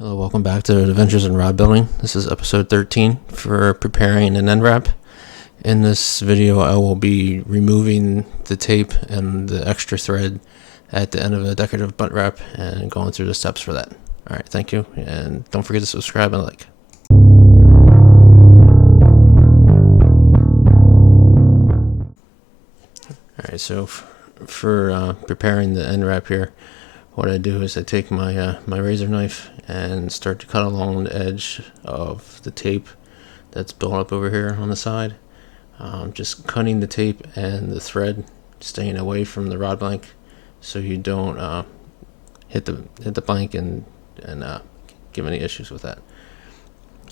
Hello, welcome back to Adventures in Rod Building. This is episode 13 for preparing an end wrap. In this video, I will be removing the tape and the extra thread at the end of a decorative butt wrap and going through the steps for that. Alright, thank you, and don't forget to subscribe and like. Alright, so for preparing the end wrap here, what I do is I take my my razor knife and start to cut along the edge of the tape that's built up over here on the side. Just cutting the tape and the thread, staying away from the rod blank so you don't hit the blank and give any issues with that.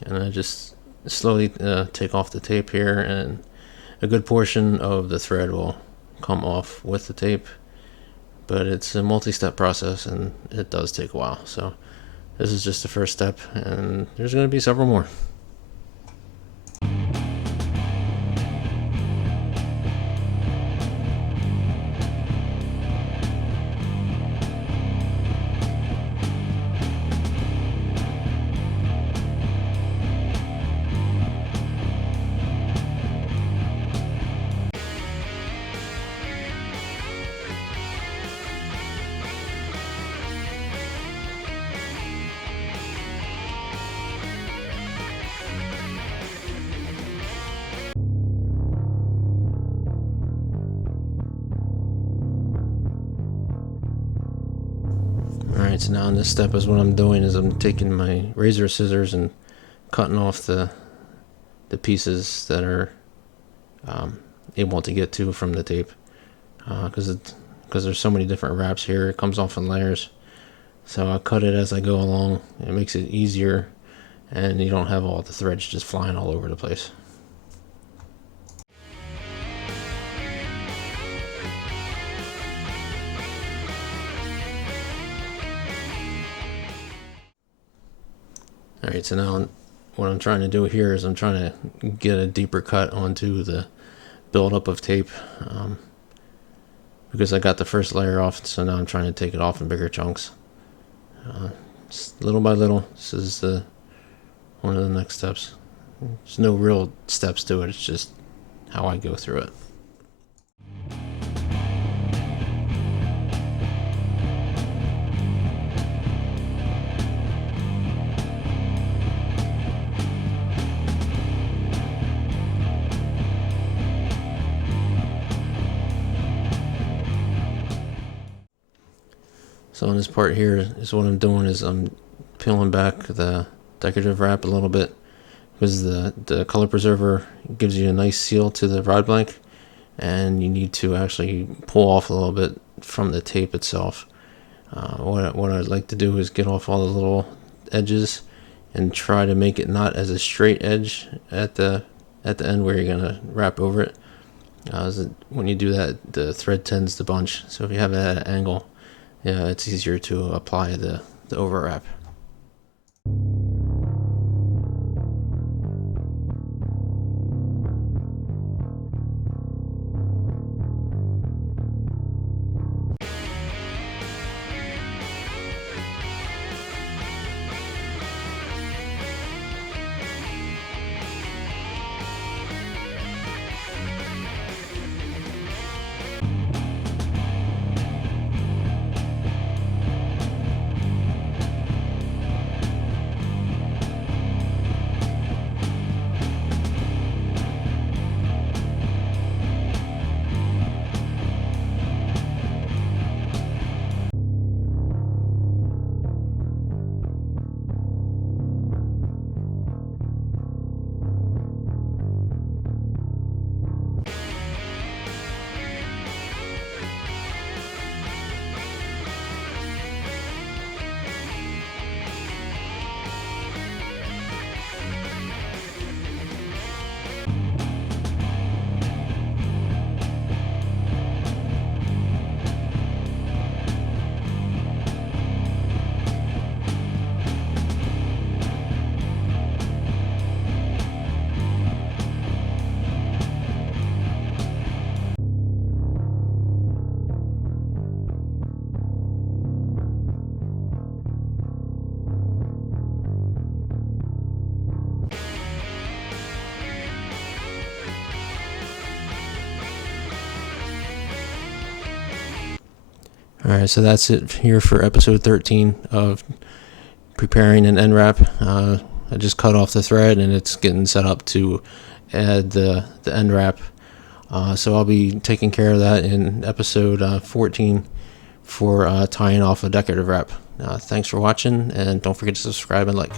And I just slowly take off the tape here, and a good portion of the thread will come off with the tape, but it's a multi-step process and it does take a while. So this is just the first step, and there's going to be several more. Alright, so now in this step is what I'm doing is I'm taking my razor scissors and cutting off the pieces that are able to get to from the tape, because there's so many different wraps here. It comes off in layers, so I cut it as I go along. It makes it easier, and you don't have all the threads just flying all over the place. Alright, so now what I'm trying to do here is I'm trying to get a deeper cut onto the buildup of tape, because I got the first layer off, so now I'm trying to take it off in bigger chunks. Just little by little. This is one of the next steps. There's no real steps to it, it's just how I go through it. So in this part here is what I'm doing is I'm peeling back the decorative wrap a little bit, because the color preserver gives you a nice seal to the rod blank, and you need to actually pull off a little bit from the tape itself. What I'd like to do is get off all the little edges and try to make it not as a straight edge at the end where you're gonna wrap over it. When you do that, the thread tends to bunch, so if you have it at an angle, yeah, it's easier to apply the overwrap. Alright, so that's it here for episode 13 of preparing an end wrap. I just cut off the thread and it's getting set up to add the end wrap. So I'll be taking care of that in episode 14 for tying off a decorative wrap. Thanks for watching, and don't forget to subscribe and like.